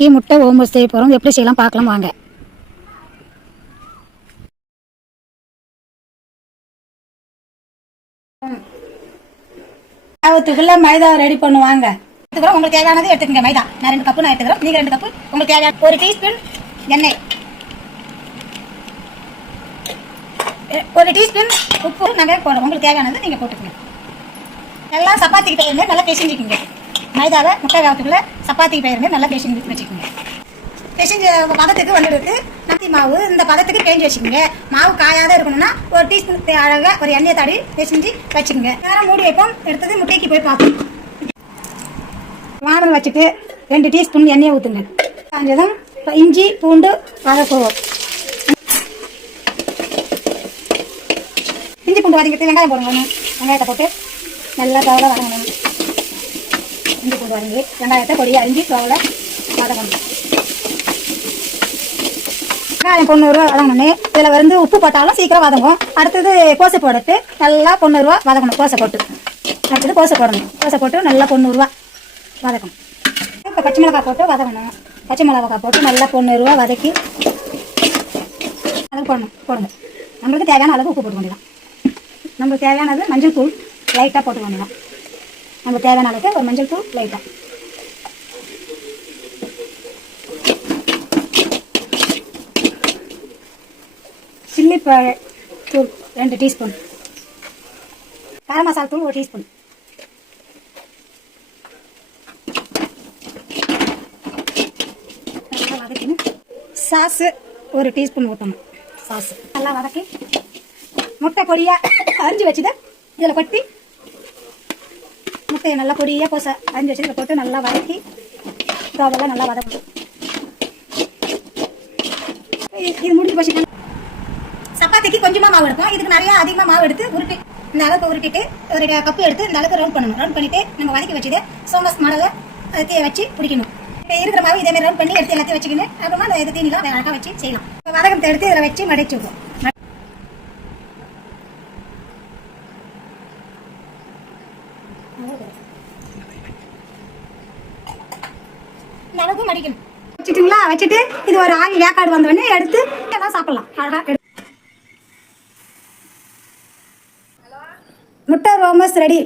இன்றைக்கி முட்டை ஓமோஸ் செய்ய போகிறோம். எப்படி செய்யலாம் பார்க்கலாம் வாங்க. மாவுத்துக்குள்ளே மைதா ரெடி பண்ணுவாங்க. உங்களுக்கு தேவையானது எடுத்துக்கங்க. மைதா நான் 2 கப்பு நான் எடுத்துக்கிறோம். நீங்கள் 2 கப்பு. உங்களுக்கு தேவையான 1 டீஸ்பூன் எண்ணெய், 1 டீஸ்பூன் உப்பு நாங்கள் போடுறோம். உங்களுக்கு தேவையானது நீங்கள் போட்டுக்கோங்க. எல்லாம் சப்பாத்திக்கு பயிருங்க, நல்லா பிசைஞ்சிக்கோங்க. மைதாவை முட்டை வேகத்துக்குள்ளே சப்பாத்திக்கு பயிருங்க, நல்லா பிசைஞ்சு வச்சுக்கோங்க. பிசைஞ்ச பதத்துக்கு வந்துடுது நத்தி மாவு. இந்த பதத்துக்கு பேஞ்சு வச்சுக்கோங்க. மாவு காயாத இருக்கணும்னா 1 டீஸ்பூன் அழகாக ஒரு எண்ணெயை தடவி பிசைஞ்சு வச்சுக்கோங்க. நேரம் மூடி வைப்போம். எடுத்தது முட்டைக்கு போய் பார்ப்போம். வானல் வச்சுட்டு 2 டீஸ்பூன் எண்ணெயை ஊற்றுங்க. காஞ்சதும் இஞ்சி பூண்டு வதக்குவோம். இஞ்சி பூண்டு வதங்கிட்டு வெங்காயம் போடுங்க. வெங்காயத்தை போட்டு நல்லா தவளை வதங்கணும். இஞ்சி பூண்டு வதங்கி வெங்காயத்தை பொடியை அரிஞ்சு தவளை வதங்கணும். வெங்காயம் பொண்ணூறுவா வதங்கணும். இதில் வந்து உப்பு போட்டாலும் சீக்கிரம் வதங்கும். அடுத்தது கோசை போட்டு நல்லா பொண்ணூறுவா வதங்கணும். கோசை போட்டு அடுத்தது கோசை போடணும். கோசை போட்டு நல்லா பொண்ணூறுவா வதக்கணும். இப்போ பச்சை மிளகாய் போட்டு வதங்கணும். பச்சை மிளகாய் போட்டு நல்லா பொண்ணூறுவா வதக்கி அதுக்கு போடுங்க. நம்மளுக்கு தேவையான அளவு உப்பு போட்டு வேண்டியதான். நம்மளுக்கு தேவையானது மஞ்சள் தூள் லைட்டாக போட்டு வேண்டியதான். நம்மளுக்கு தேவையான அளவுக்கு ஒரு மஞ்சள் தூள் லைட்டாக. சில்லி தூள் 2 டீஸ்பூன். கரம் மசாலா தூள் 1 டீஸ்பூன். நல்லா வதக்கணும். சாஸு 1 டீஸ்பூன் ஊற்றணும். சாஸு நல்லா வதக்கி முட்டை பொடியாக அரிஞ்சு வச்சுதான் இதில் கொட்டி முட்டையை நல்லா பொடியாக கோசை அரிஞ்சு வச்சு இதில் போட்டு நல்லா வதக்கி தோவெல்லாம் நல்லா வதக்கணும். இது முடிஞ்சு போச்சுன்னா சப்பாத்திக்கு கொஞ்சமாக மாவு எடுப்போம். இதுக்கு நிறையா அதிகமாக மாவு எடுத்து உருட்டி இந்த அளவுக்கு உருட்டிட்டு 1 கப்பு எடுத்து இந்த அளவுக்கு ரவுண்ட் பண்ணணும். ரவுண்ட் பண்ணிவிட்டு நம்ம வதக்கி வச்சுட்டு சோமஸ் மாடலை அதை வச்சு பிடிக்கணும். இப்போ இருக்கிற மாவு இதேமாதிரி ரவுண்ட் பண்ணி எடுத்து எல்லாத்தையும் வச்சுக்கணும். அப்புறமா அந்த இது தீனிலாம் அழகாக வச்சு செய்யலாம். இப்போ வதக்கத்தை எடுத்து இதில் வச்சு மடிச்சு விடுவோம். இந்த அளவுக்கு மடிக்கணும். வச்சுட்டுங்களா? வச்சுட்டு இது ஒரு ஆவி வேக்காடு வந்தோடனே எடுத்து எல்லாம் சாப்பிடலாம். அழகாக முட்டை ரோமஸ் ரெடி.